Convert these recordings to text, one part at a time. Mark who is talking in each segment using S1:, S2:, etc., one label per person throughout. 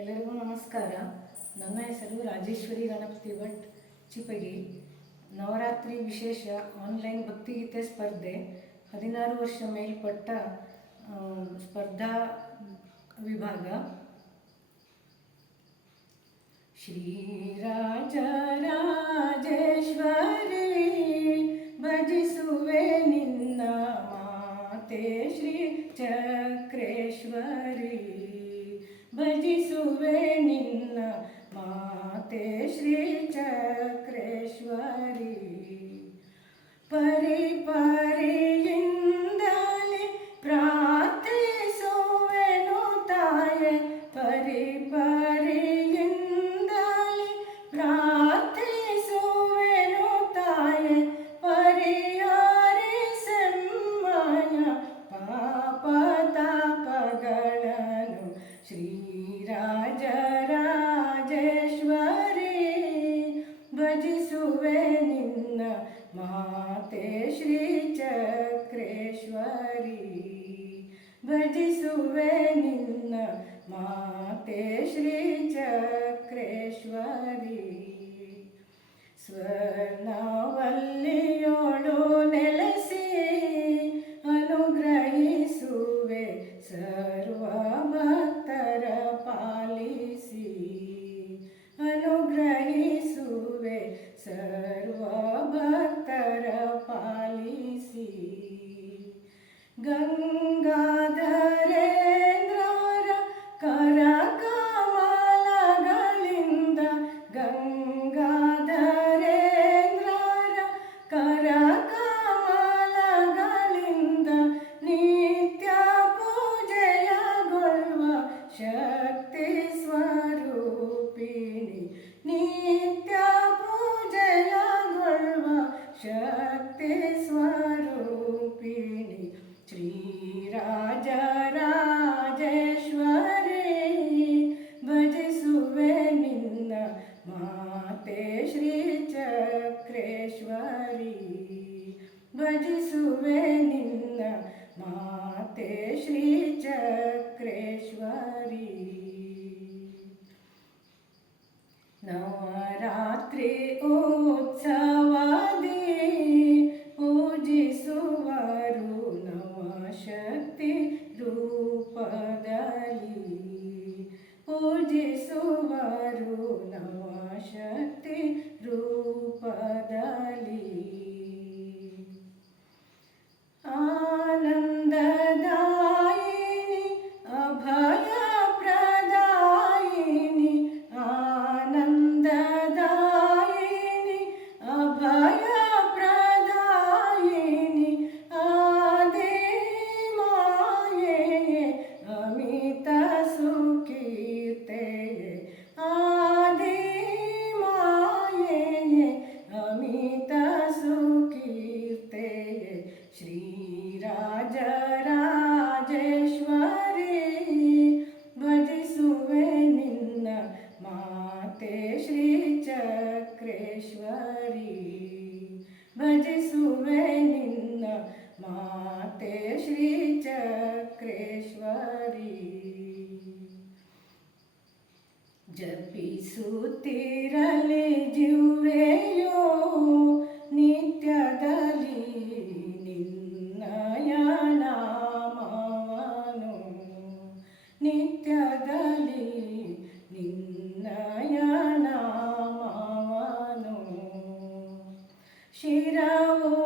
S1: ಎಲ್ಲರಿಗೂ ನಮಸ್ಕಾರ. ನನ್ನ ಹೆಸರು ರಾಜೇಶ್ವರಿ ಗಣಪತಿ ಭಟ್ ಚಿಪಗಿ ನವರಾತ್ರಿ ವಿಶೇಷ ಆನ್ಲೈನ್ ಭಕ್ತಿಗೀತೆ ಸ್ಪರ್ಧೆ. ಹದಿನಾರು ವರ್ಷ ಮೇಲ್ಪಟ್ಟ ಸ್ಪರ್ಧಾ ವಿಭಾಗ. ಶ್ರೀರಾಜ ರಾಜೇಶ್ವರ ते श्रीचक्रेश्वरी परिपरि माते श्रीचक्रेश्वरी भजिसुवे निन्न। माते श्री चक्रेश्वरी स्व i don't gang माते श्रीचक्रेश्वरी नवरात्रि उत्सव भक्ते श्रीचक्रेश्वरी भजसुवे निन्न माते श्रीचक्रेश्वरी जपिसुतिरले नित्य दली Shirao. Oh,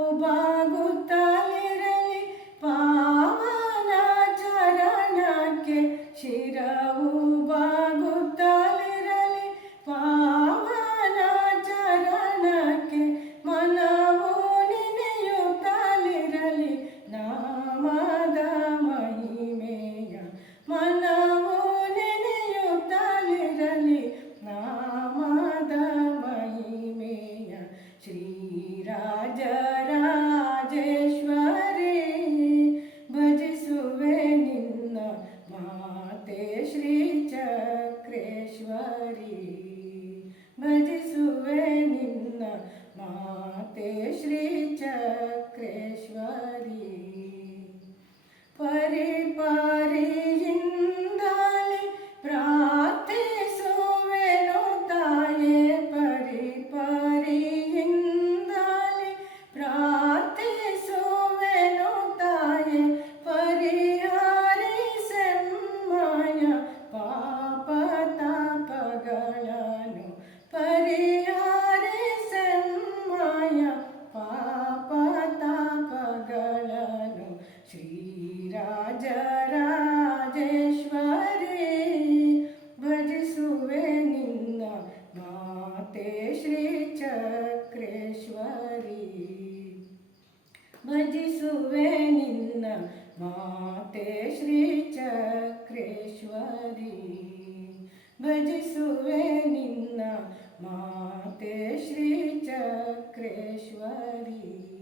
S1: परे परे ಭಜಿಸುವೆ ನಿನ್ನ ಮಾತೆ ಶ್ರೀ ಚಕ್ರೇಶ್ವರಿ. ಭಜಿಸುವೆ ನಿನ್ನ ಮಾತೆ ಶ್ರೀ ಚಕ್ರೇಶ್ವರಿ.